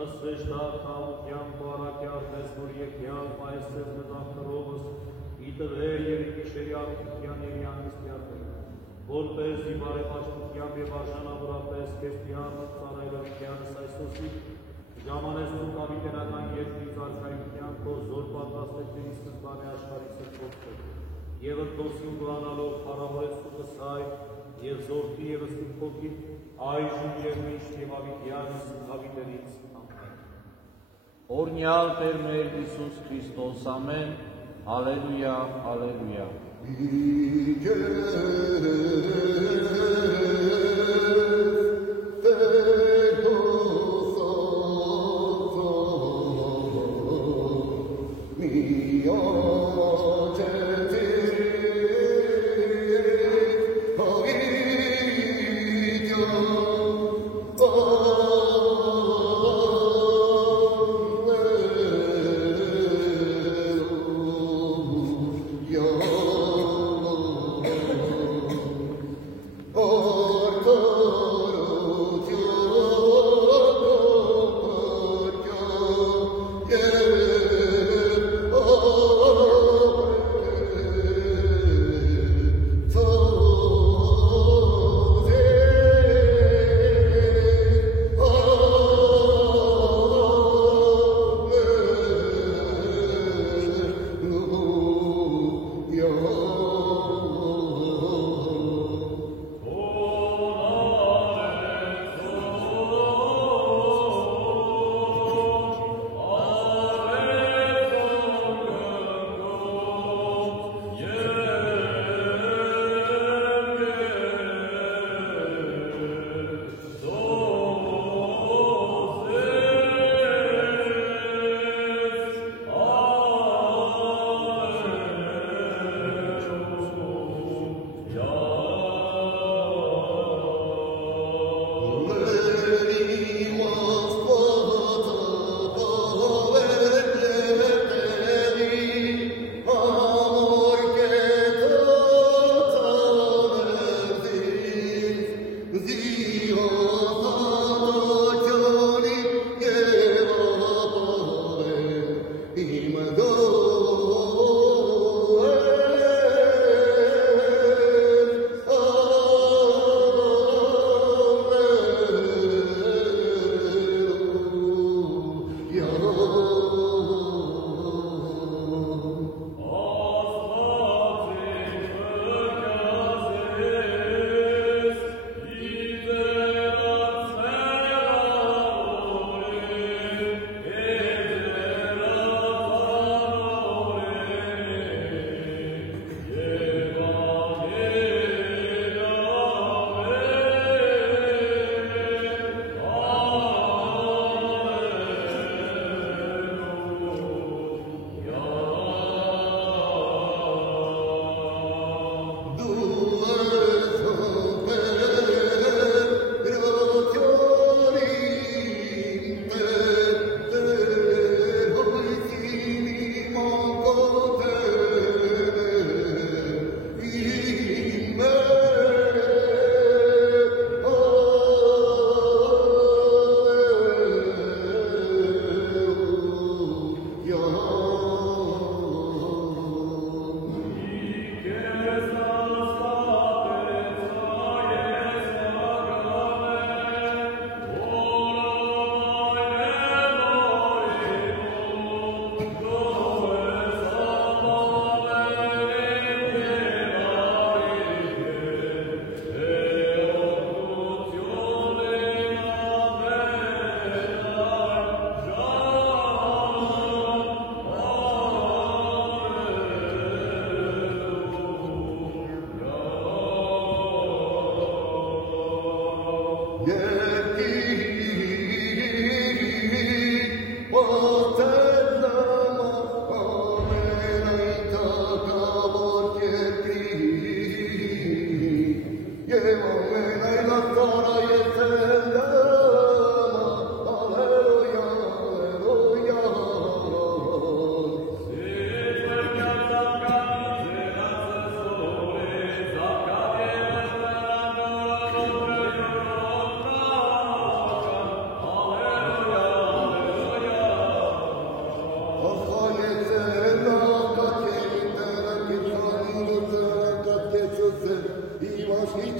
Ըստ վեշտար խաղության բարակյալ մեզ որ եկյալ այստեղ դատախրովս, իտվեր երիկի շերիակության երյանից պյատել, որպես իբարեպաշտությամբ և արժանավորապես կեստյան ծարայլավիկյանս այսոսի, ժամանես ու կավիտենական երկրից արքայության քո զոր պատրաստեցների սկզբանի աշխարհի սրբոցով, և ընթոսին գրանալով փառավորեց ու կսայ, և զորքի և ստուփոքի, այժմ և միշտ և ավիտյանս ավիտերից ամեն։ Օրնյալ Տեր մեր Հիսուս Քրիստոս, ամեն, հալելույա, հալելույա։ Oh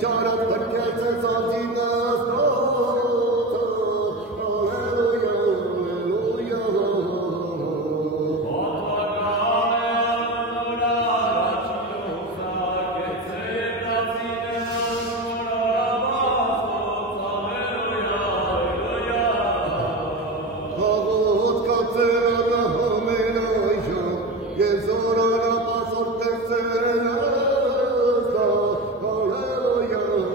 Չարատ բրկեց ես ադինս Hallelujah.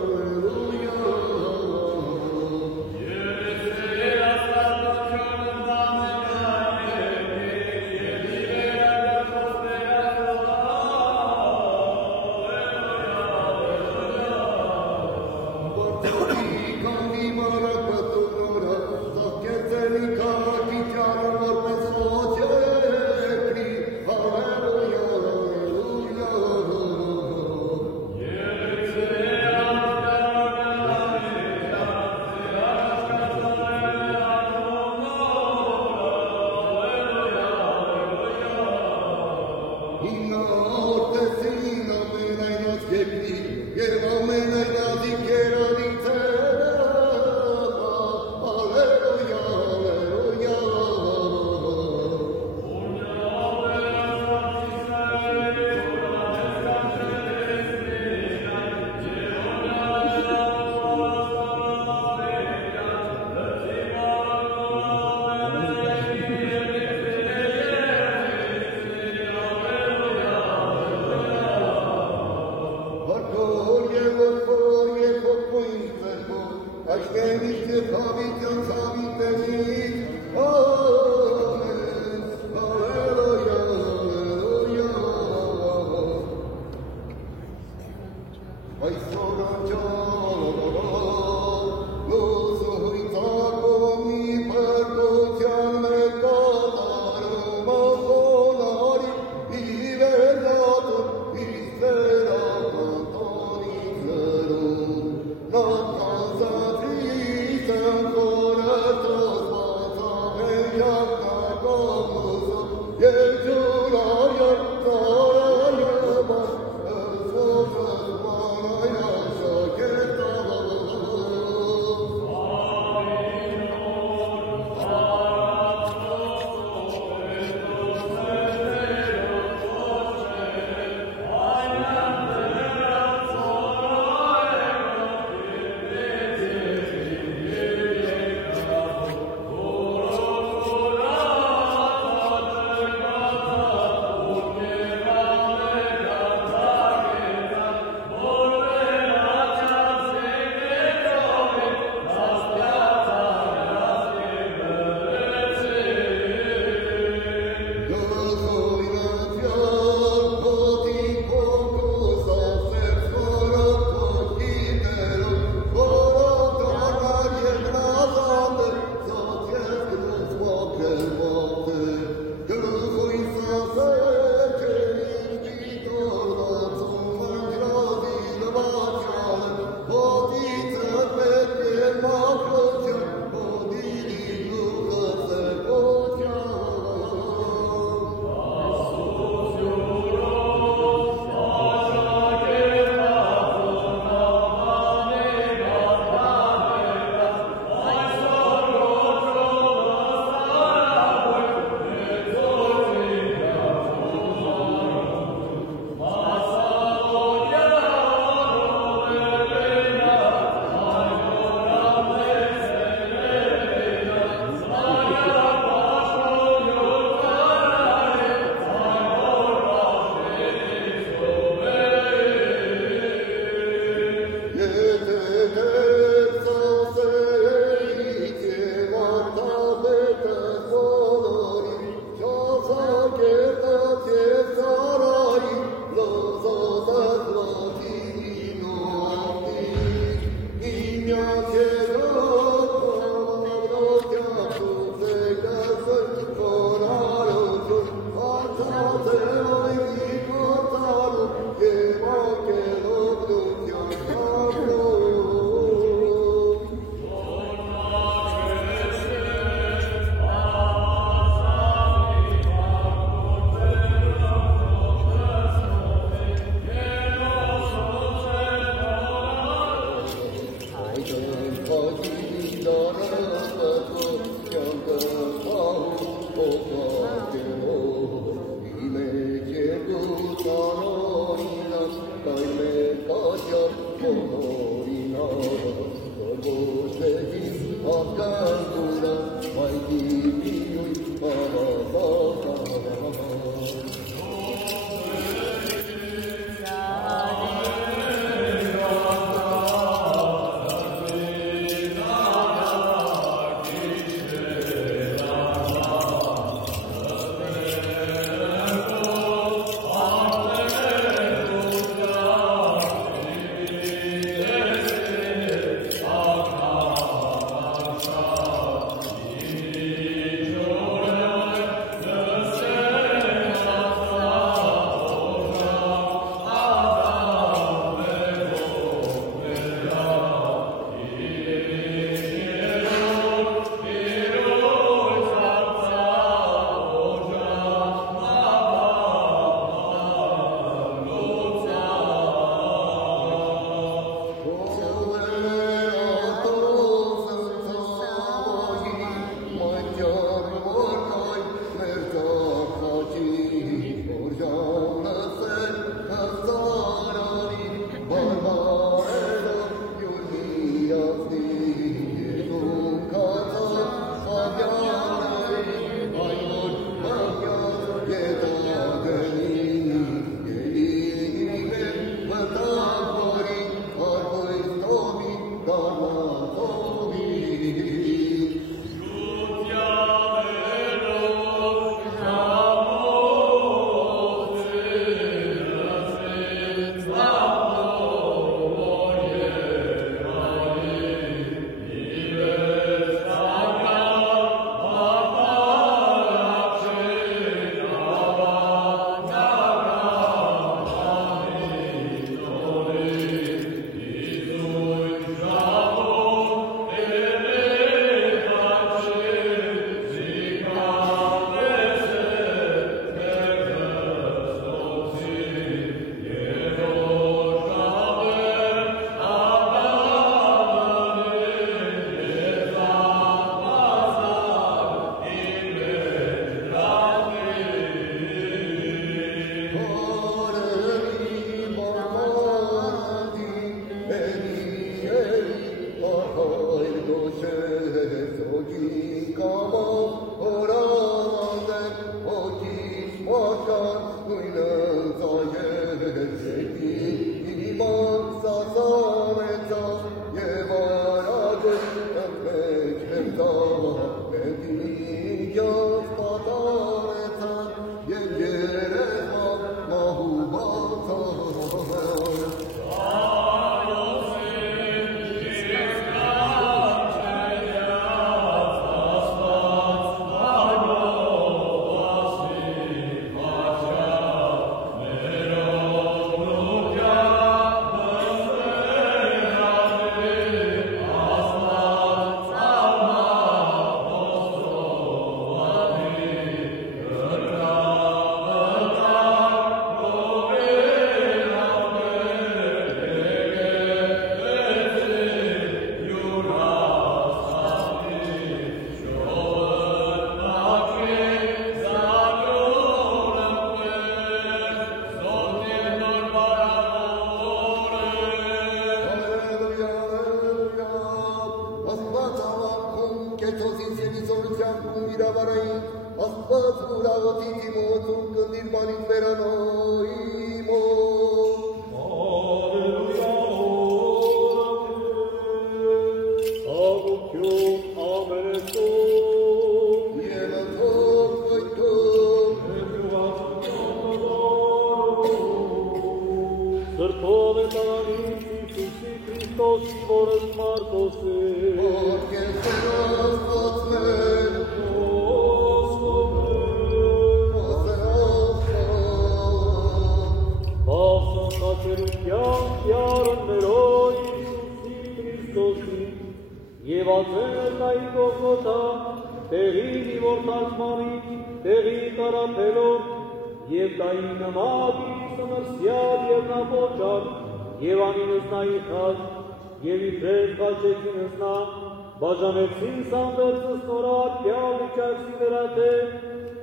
Բաժանեցին սանդերձս նորար կյալ իջակսի վերատե,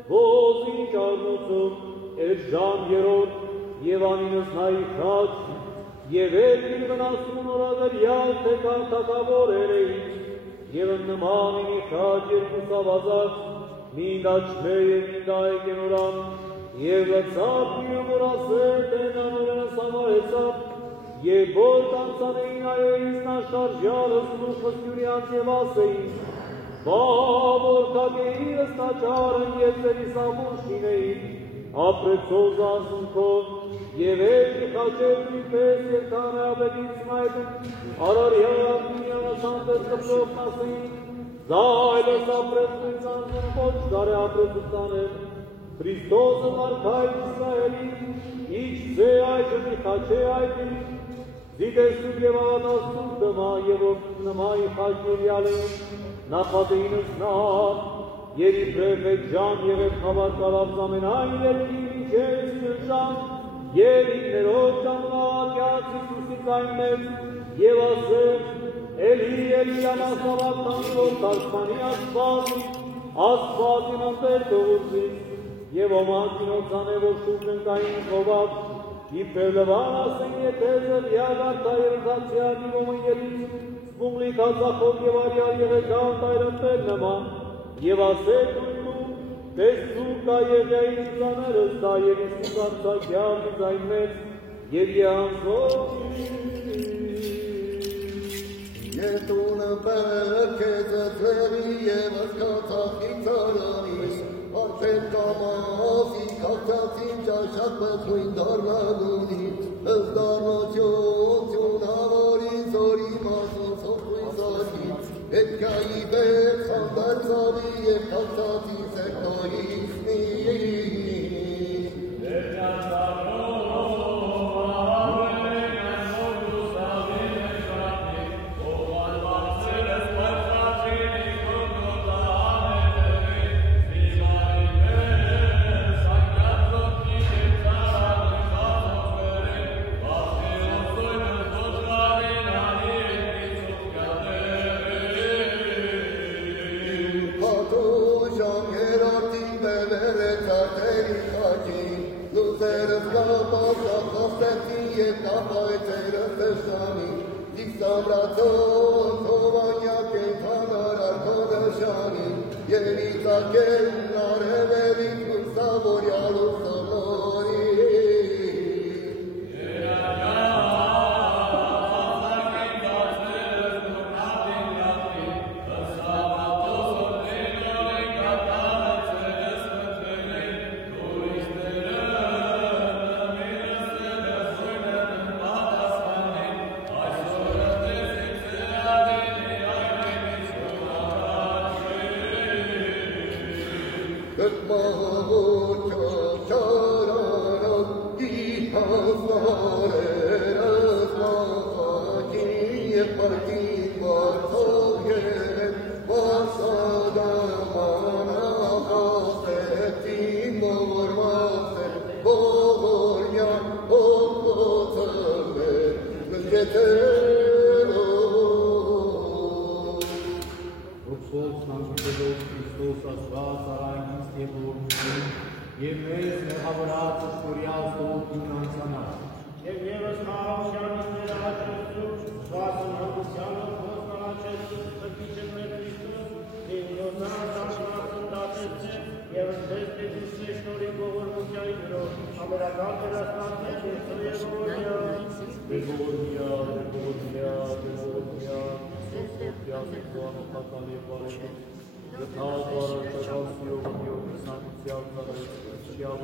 ոզի ճարնոցում էր ժամ երոր, և անինս նայի խաչ, և երկիր վնասում նորադրյալ թե կարտակավոր էրեիչ, և նման ինի խաչ երկուս ավազած, մինդաչմե և մինդայք են ուրան, և լծապ միում ուրասեր տենանորենս համարեցապ, և որ տանցանեին այոյիս նաշարժյալս նուխս յուրյանց և ասեին, որ կագեիրս տաճարն և ձերիս ամուր շինեին, ապրեցոզ ասունքով, և էլի խաչերնի պես և տանը ապետից մայտն, արարյալ մինյանս անտես կպրով նասեին, զայլս ապրեցույց անձուն ոչ գարե ապրեցուցանել, Քրիստոսը մարգայր Իսրայելի, իչ ձե այջնի խաչե այդին, Զիտեսում և աղատասում տմա և նմայի խաչիրյալ էին, նախատեինս նա, և իբրև մեկ ժամ և ետ խավար կալավ զամենայն երկի միջեցին ժամ, և իններով ժամանակ յաց Իսուսից այն մեծ, և ասել, էլի ամասավակ տանի, որ կարգմանի աստվածին ընտեր տողուզից, և ոմանքին օծան է, որ շուրջն կային խովակ, իբրև լվան ասեն եթեզր յագարտա երզացյալ իվոմն ելից, սպումլի կազախով և արյալ եղեգան տայրըմպեր նման, և ասել նույնում, տեսու կա եղյայի զաներս դա և իսուս արցակյալ իզայն մեծ, և եանձով Եթունը պերք է ձծերի և ըսկացախի ծարանի, Արպետ կամազի կաղցացին ճաշակ բխույն դարմագունի, Ըսդարնոչյոն հավորի զորի մասով սոխույն զարի, Հետքայի բեր խանդարձավի և կաղցացի սերտոյիսնի, Եվ Եվ ընձեզ Տեզիսնե շնորհի ողորմության իրոք, ամերական վերաստանքներ Քեզո եւ ողորմյա, Դեր ողորմյա, Սոպիան եւ բարեգոտ, գտած առարկական սիրողիով սանցիալ ծառայության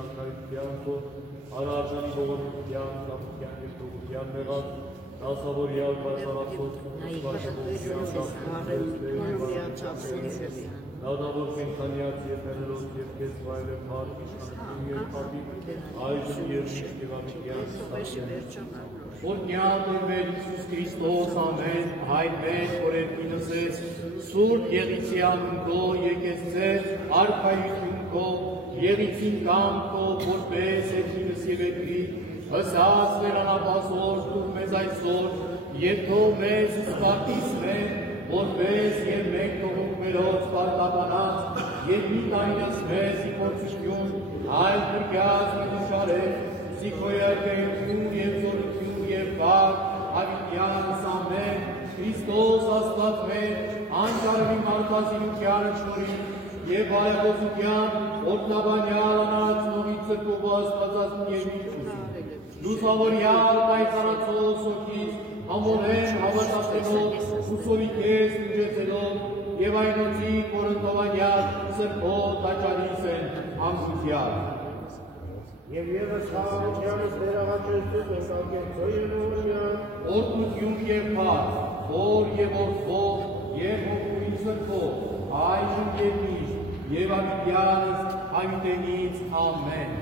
արքայության արարժանի ողորմության, կապության եւ դողության մեղած, դասավորյալ բարձրացող Նադավոր կենթանյաց և հերելոց և կեզ վայլև հարկ իշխանություն և պատիվ, այժմ և միշտ և ամիկյան Օրհնյալ մեր Հիսուս Քրիստոս ամեն, հայր մեր, օրենքինս ես, սուրբ եղիցյան քո եկեցե, արքայություն քո, եղիցին կամ քո, որպես երկինս և երկրի, հսած վերանապասոր դուք մեզ այսօր, և թող մեզ սպարտիսնեն, որպես և մենք թողում մերոց պարտականած, և մի տարինս մեզ իպորցություն, այլ գրգած մի դուշարել, զիքոյարկայություն և զորություն և կակ, հավիտյանս ամեն, Քրիստոս աստված մեր, անջարվի մարտազինության շորի, և բարեգործության, օրտնաբանյալ անարացնողի ծրկով աստվածածն և իչություն, լուսավորյալ պայծառացող սոքից, ամորեն հավատացելով, ուսովի կեզ ուժեցելով, և այնոցի կորընտովանյալ սրբով տաճարիս են անգության։ Եվ ևս խաղաղությանս ներաղաչեցուց ենք անգեցո և ողորմյան, Օրդություն և պարզ, որ և որդով, և հոգուի սրբով, այժմ և միշտ, և ամիտյանս ամիտենից ամեն։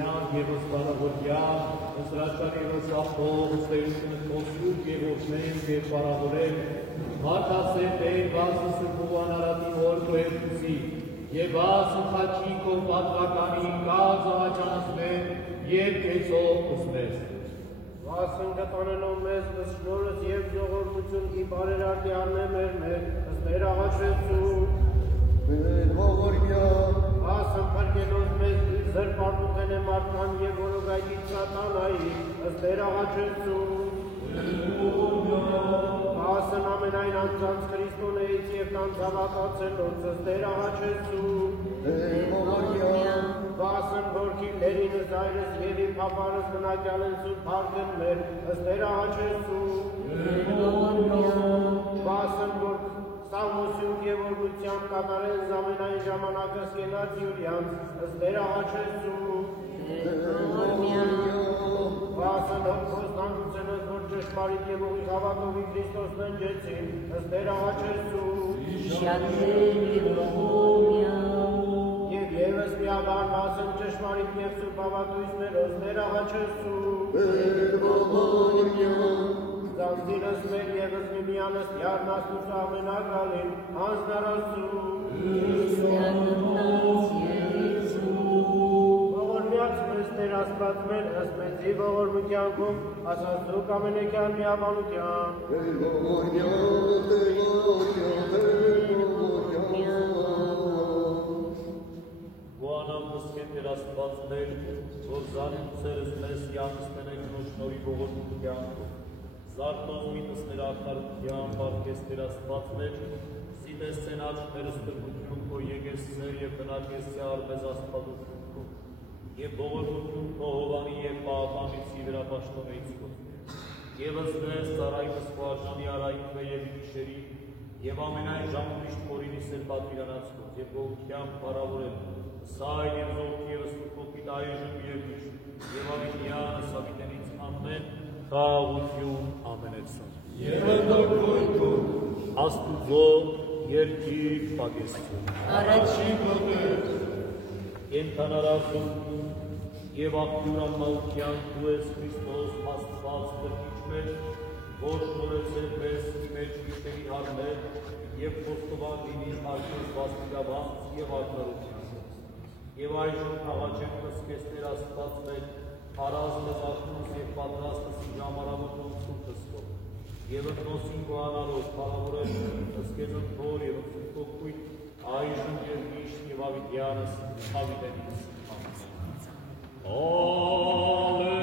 Յան և ըսպարավորյան, ըսրաշարի ռոսախով, ըստերությունը խոսուկ և որդնենք և պարավորենք, մարդասեր տեր վազը սրբուան արատի հորգո և կուսի, և վազը խաչիկով պատվականի կազ աղաչանսմեն և կեցով ուսմես։ Վասն կտանելով մեզ ըսնորս և ժողորմություն ի բարերարդի արնեմ մեր, ըստեր աղաչեցում։ Մեր ողորմյան, Վասն պրկելով մեզ իր զրպարտուտեն է մարդկան և որոգայդի սատանայի, ըստեր աղաչեցում։ Վասն ամենայն անձանց Քրիստոնեից և տան ծավակացելոց, ըստեր աղաչեցում։ մեր ողորմյան, Վասն որքիլներինս այրս և իմ պապարս գնակյալ են սուտ պարտեն մեր, ըստեր աղաչեցում։ Վասն որ սաղմոսյուն և օրգության կատարեն զամենայն ժամանակս կենաց յուրյանց, ըստեր աղաչեցում։ Վասն հոստանգուցենս որ ճշմարիտ և ուղի հավատովի Քրիստոսն ընջեցին, ըստեր աղաչեցում։ Եվ ևս միաբան վասն ճշմարիտ և սուրբ հավատույցներով ըստեր աղաչեցում։ մեր ողորմյան, Ծանձինս մեր ևս միմյանս յարնաստուց ամենակալին, հանձնարարցում։ Ողորմյաց մեզ Տեր Աստված մեր ըստ մեծի ողորմությանքում, ասացուկ ամենեքյան միաբանության։ մեր ողորմյան, մեր ողորմյան, Գուանամ նսկեն Տեր Աստված մեր, որ զանուցերս մեզ յանստենեք նոշնորի ողորմությանքում, զարտոզմինս նրա ակարության պարկես Տեր Աստված մեր, զիտեսցեն աչքներս տրգություն քո եկեսցեր և բնակեսցե արմեզ Աստվածությունքո, և ողորմություն քո հովանի և պահապանիցի վերապաշտոնեից քո, և ըսնես ծառայքս քո արժանի արայքվե և իքշերի, և ամենայն ժամումիշտ խորինի սեր պատվիրանացքոց, և գողքյան պարավորել, սայլ և զորքի և ստուպոպիտ այժմ և միշտ, և ավիտյանս ավիտենից ամեն, խաղություն ամենեցում։ Եվ ընդօգույթում, Աստուծո երկիր պագեստում։ առաջին ոտեր, Ենթանարարություն և աղբյուր անմահության դու ես Քրիստոս Աստված կրկիչ մեր, որ շնորհեցել մեզ մեր գիշերի հարներ և խոստովան լինի արդյոք վաստիգաբանց և արդարության։ Եվ այժմ աղաչենք նսկես Տեր Աստված մեր, հարազնս աղբուս և պատրաստս իր ամարավոտում սուրբս քո, և ընթոսին գոհանալով պարավորել նսկես ընթոր և ընթրկոքույթ, այժմ և միշտ և ավիտյանս ավիտենից Amen.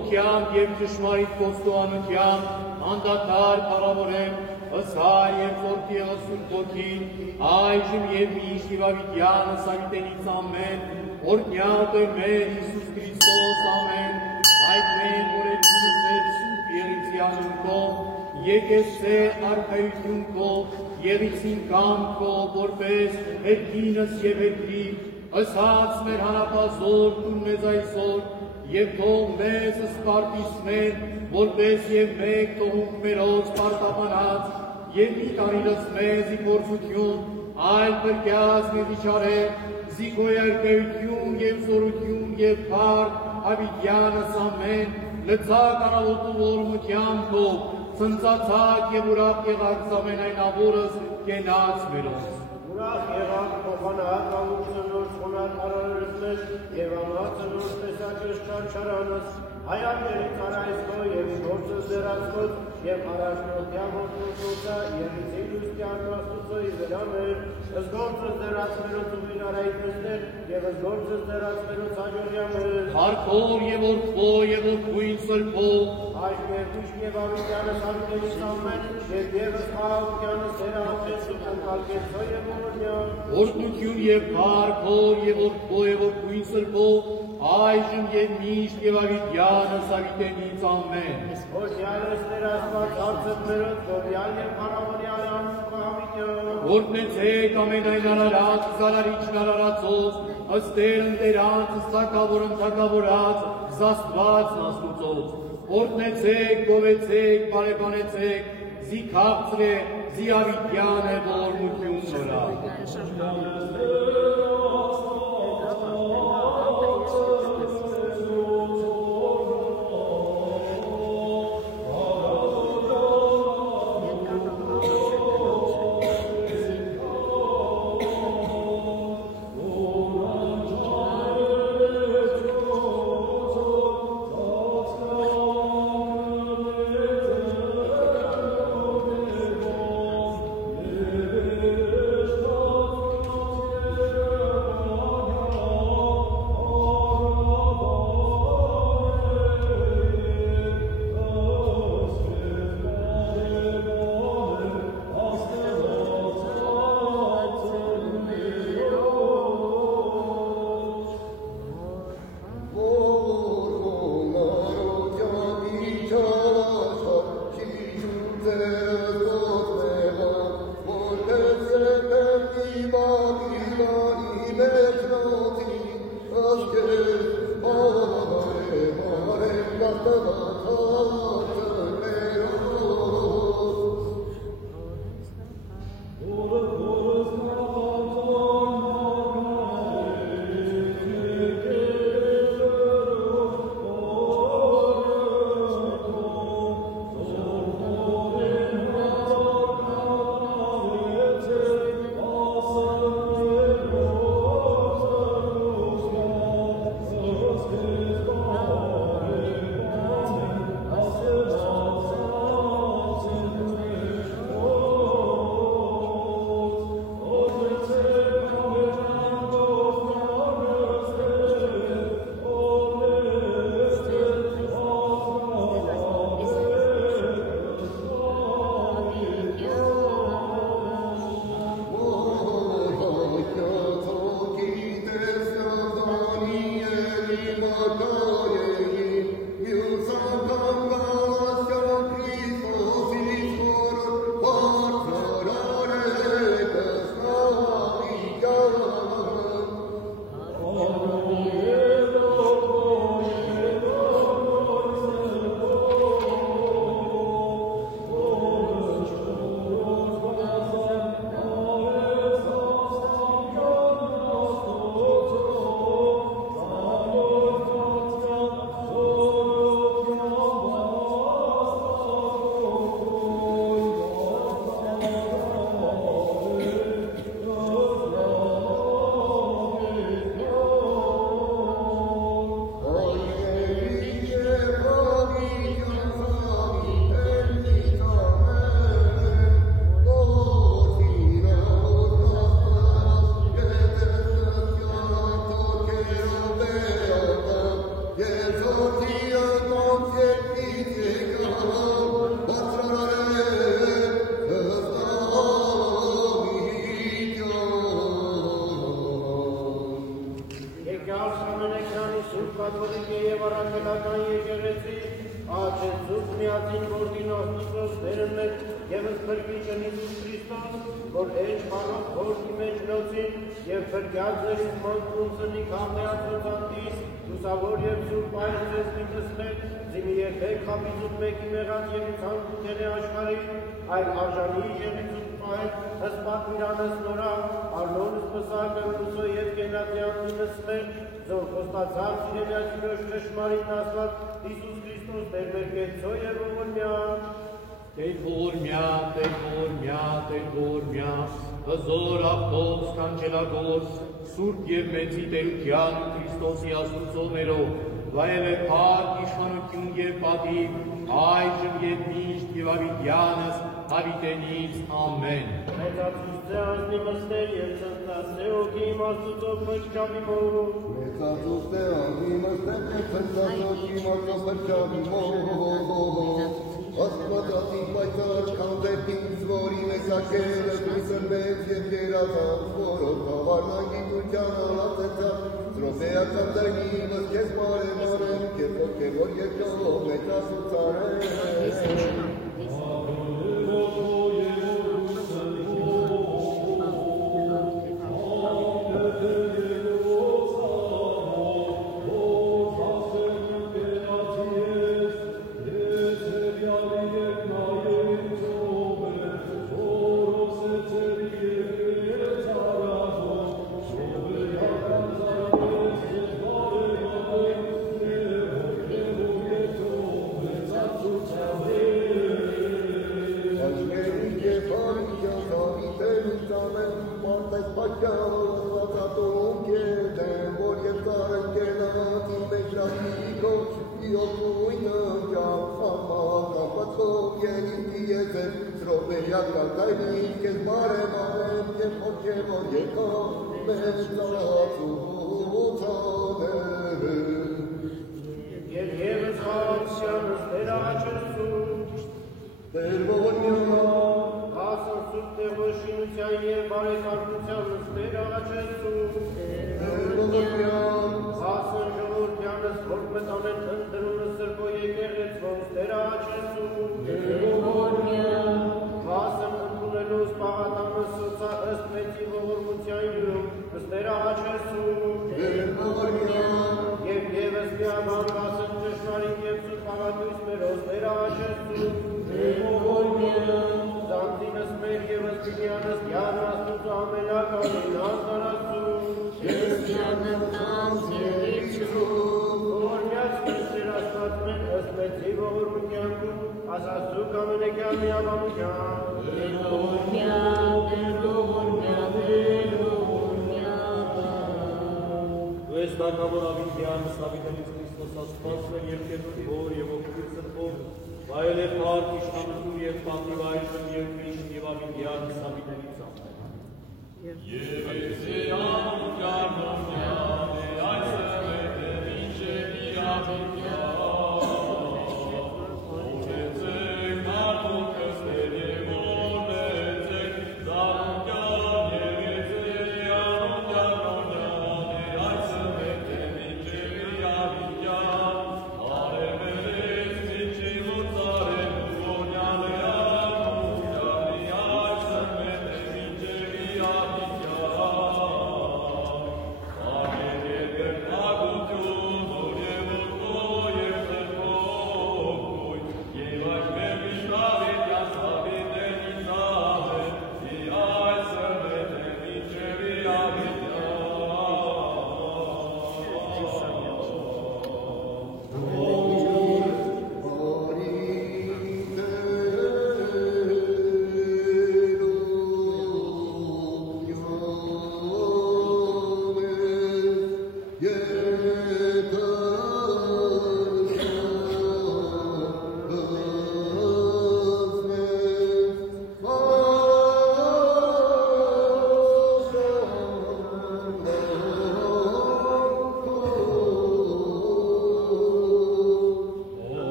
Գորությամբ և ճշմարիտ խոստովանությամբ անդադար փառավորեմ Ըսհար և Որդի և Սուրբ Ոգին, այժմ և միշտ և ավիտյանս ավիտենից ամեն, օրհնյալ Տեր մեր Հիսուս Քրիստոս ամեն, այդմեն օրեցունը ձեր սուրբ երեցիանուն քո, եկեսցե արքայություն քո, եղիցին կամ քո, որպես հետքինս և հետքի, ըսած մեր հանապազոր տուն մեզ այսօր, և թող մեզ սպարտիսմեն, որպես և մեկ թողունք մերոց պարտապանած, և մի տարինս մեզ ի փորձություն, այլ պրկյաց մեզ իչարել, զիքոյ արկայություն և զորություն և փառք, ավիտյանս ամեն, լծակ անավոտու ողորմությամբ քո, ցնծացակ և ուրախ եղած ամենայն ավորս կենաց մերոց։ Ուրախ եղավ փոխանակ ամուքսը նոր խոնար արարորս մեզ և ամացը նոր տեսակեշ չարչարանս, հայապներից արայս քո և շորցս դերացքոց և առաջնորդյան որդնոցա և իցին լուստյան աստուծոյի վրա մեր, զգործս դերացմերոց ուվին արայքնստեր և զգործս դերացմերոց հաջորյա մեր։ Հարկոր և որդվո և որդվույն սրբով, Այժմ և ուշ և ավիտյանս ավիտենից ամեն և ևս խաղաղությանս հերահամես ու կնկալկեցո և օրնյան։ օրհնություն և փառք և որդվո և որդվույն սրբով, այժմ և միշտ և ավիտյանս ավիտենից ամեն։ Օրհնյալ ես Տեր Աստված հարցդ մերոց, գովյալ և փառավորյալ անունքո հավիտյան։ Օրհնեցեք ամենայն արարած, զարարիչն արարածով, ըստ Տեր ընտերանց, ըստակավորն թակավորած, զաստվածն աստուծոց։ Օրհնեցեք, գովեցեք, բարեբանեցեք, զի քաղցր է, զի ավիտյան է, ողորմություն նորա։ Քահանայի եկեղեցի, աչեցուկ միածին որդին Աստծոս բերն մեկ ևս փրկիչն Հիսուս Քրիստոս, որ էջ բանով որդի մեջ լոցին և փրկյալներից մանքունցնի քաղնեացրոցանտիս, լուսավոր և սուրբ այր ձեզ միտսներ, զիմի երբեք խապիզուտ մեկի մեղած և ցանկութենե աշխարհի, այլ արժանի եղիցուտ պահել, հսպատ միրանս նորա, արնոնս պսակը լուսո և կենատյան մինսներ, զոր խոստացավ սիրենյաց մյոշ ճշմարիտ ասված Հիսուս Քրիստոս մեր կեցո և ողորմյան, Տեր ողորմյա, հզոր աղբոս, կանչելագործ, սուրբ և մեծի տերության Քրիստոսի Աստուծո ներով, վայել է փառք, իշխանություն և պատիվ, այժմ և միշտ և ավիտյանս հավիտենից ամեն։ մեծացուցե ազնի մստեր և ծնծացե օգի իմ Աստուծո փրկչամի մով, մեծացուցե ազնի մստեր և ծնծացե օգի իմ Աստծո փրկչամի մով, Աստվածատի պայծառ քանդերքից, որի մեծակերը դույսն մեծ և գերազանց, որով խավարնան գիտության ալացեցավ, սրոպեական դրգիմս կեզ բարեմարեմ, կեզ ոգևոր երկով մեծացուցարեմ։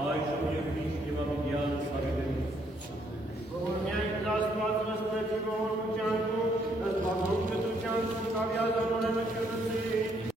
Այժմ և միշտ և ամենայն